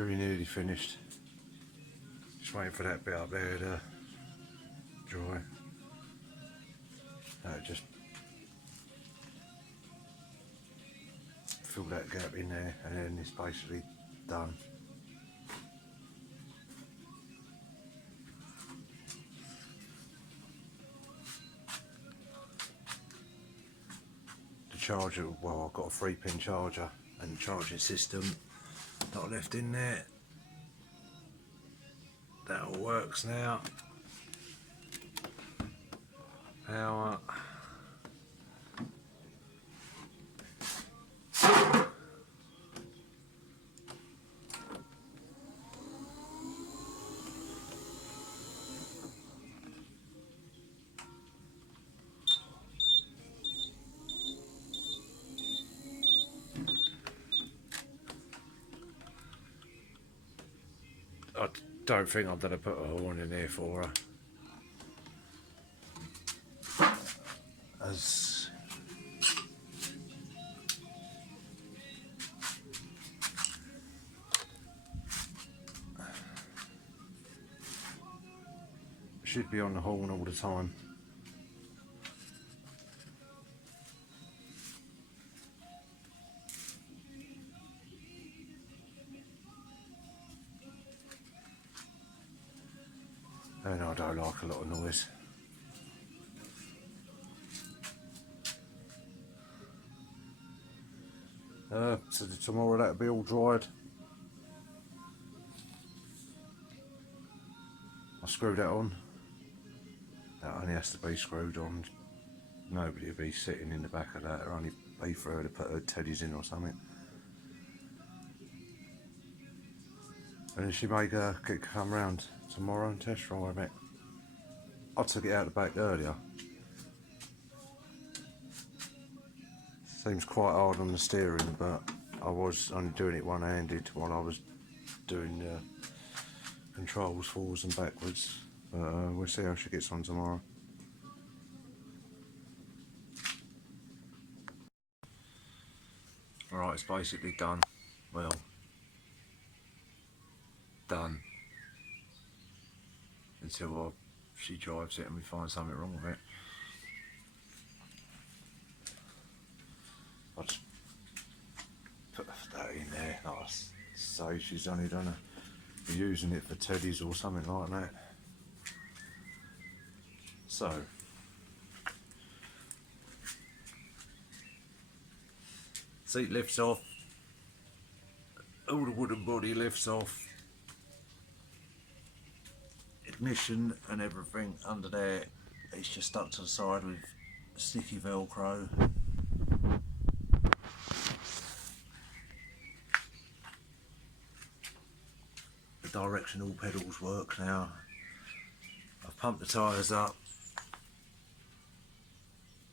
Very nearly finished. Just waiting for that bit up there to dry. Just fill that gap in there and then it's basically done. The charger, well, I've got a 3-pin charger and charging system that I left in there. That all works now. Power. I don't think I'm going to put a horn in here for her. As should be on the horn all the time. And I don't like a lot of noise. So tomorrow that'll be all dried. I screwed that on. That only has to be screwed on. Nobody will be sitting in the back of that. It'll only be for her to put her teddies in or something. And then she may come round tomorrow and test drive it. I took it out the back earlier. Seems quite hard on the steering, but I was only doing it one-handed while I was doing the controls forwards and backwards. But we'll see how she gets on tomorrow. Alright, it's basically done. Well, done. Until she drives it and we find something wrong with it. I'll just put that in there. Like I say, she's only done using it for teddies or something like that. So, seat lifts off, all the wooden body lifts off, ignition and everything under there, it's just stuck to the side with sticky velcro. The directional pedals work now. I've pumped the tyres up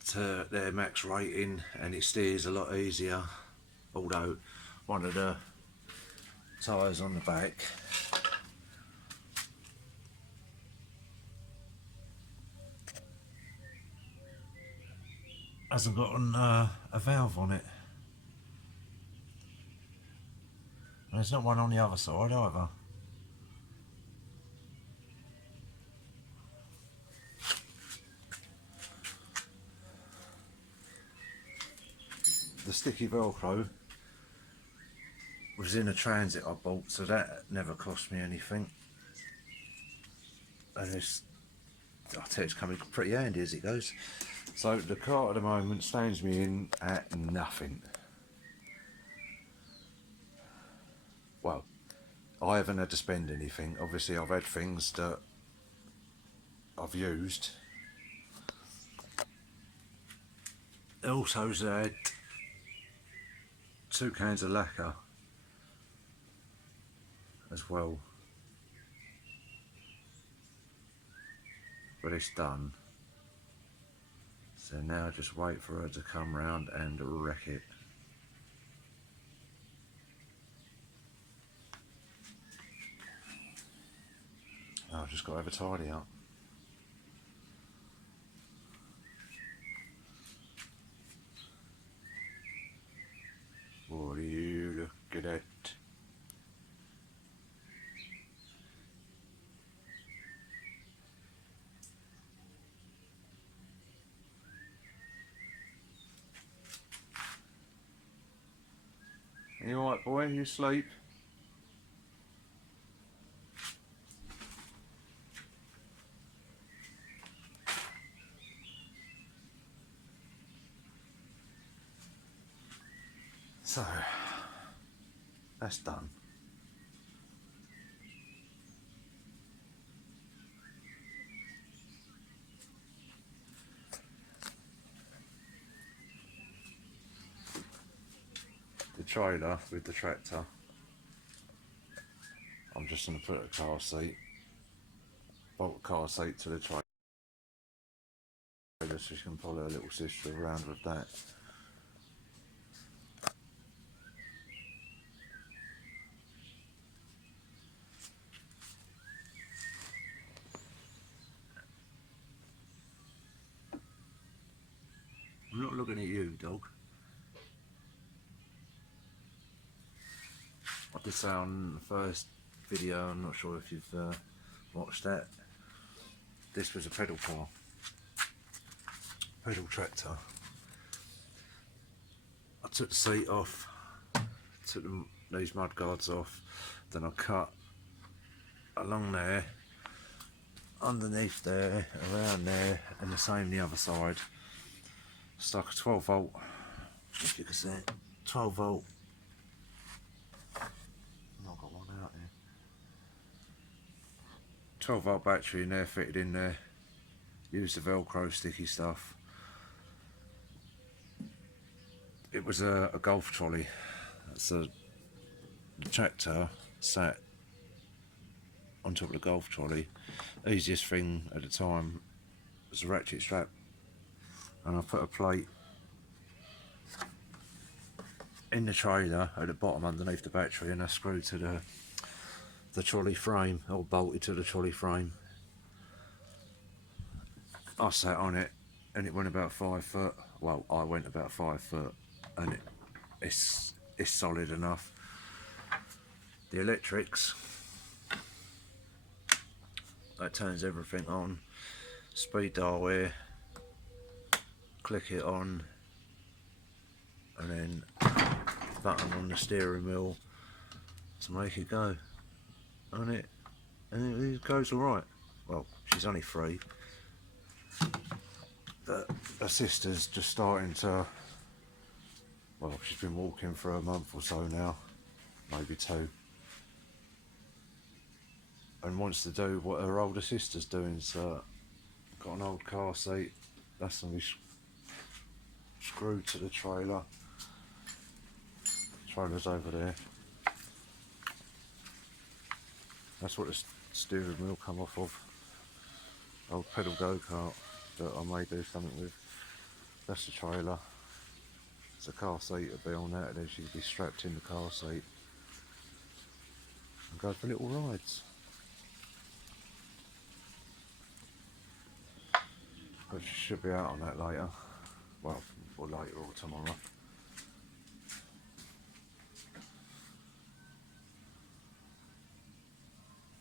to their max rating and it steers a lot easier, although one of the tyres on the back hasn't got a valve on it, and there's not one on the other side either. The sticky velcro was in a Transit I bought, so that never cost me anything, and I tell you, it's coming pretty handy as it goes. So the car at the moment stands me in at nothing. Well, I haven't had to spend anything. Obviously I've had things that I've used. Also had 2 cans of lacquer as well, but it's done. So now just wait for her to come round and wreck it. Oh, I've just got to have a tidy up. What do you look at that? You alright, boy? You asleep? So, that's done. The trailer with the tractor. I'm just going to put a car seat, bolt the car seat to the trailer so she can pull her little sister around with that. I'm not looking at you, dog. I did say on the first video, I'm not sure if you've watched that, this was a pedal car, pedal tractor. I took the seat off, took these mud guards off, then I cut along there, underneath there, around there, and the same the other side. Stuck a 12 volt, if you can see it, 12 volt. I've got one out here. 12 volt battery in there, fitted in there. Use the Velcro sticky stuff. It was a golf trolley. So the tractor sat on top of the golf trolley. Easiest thing at the time was a ratchet strap, and I put a plate in the trailer at the bottom underneath the battery, and I screwed to the trolley frame, or bolted to the trolley frame. I sat on it and it went about 5 foot. Well, I went about 5 foot, and it's solid enough. The electrics, that turns everything on. Speed dial here, click it on, and then button on the steering wheel to make it go on it, and it goes alright. Well, she's only 3, but her sister's just starting to, well, she's been walking for a month or so now, maybe 2, and wants to do what her older sister's doing. So got an old car seat, that's going to be screwed to the trailer. Trailer's over there. That's what the steering wheel come off of. Old pedal go-kart that I may do something with. That's the trailer. It's a car seat to be on that, and then she'd be strapped in the car seat and go for little rides. But she should be out on that later. Well, or later or tomorrow.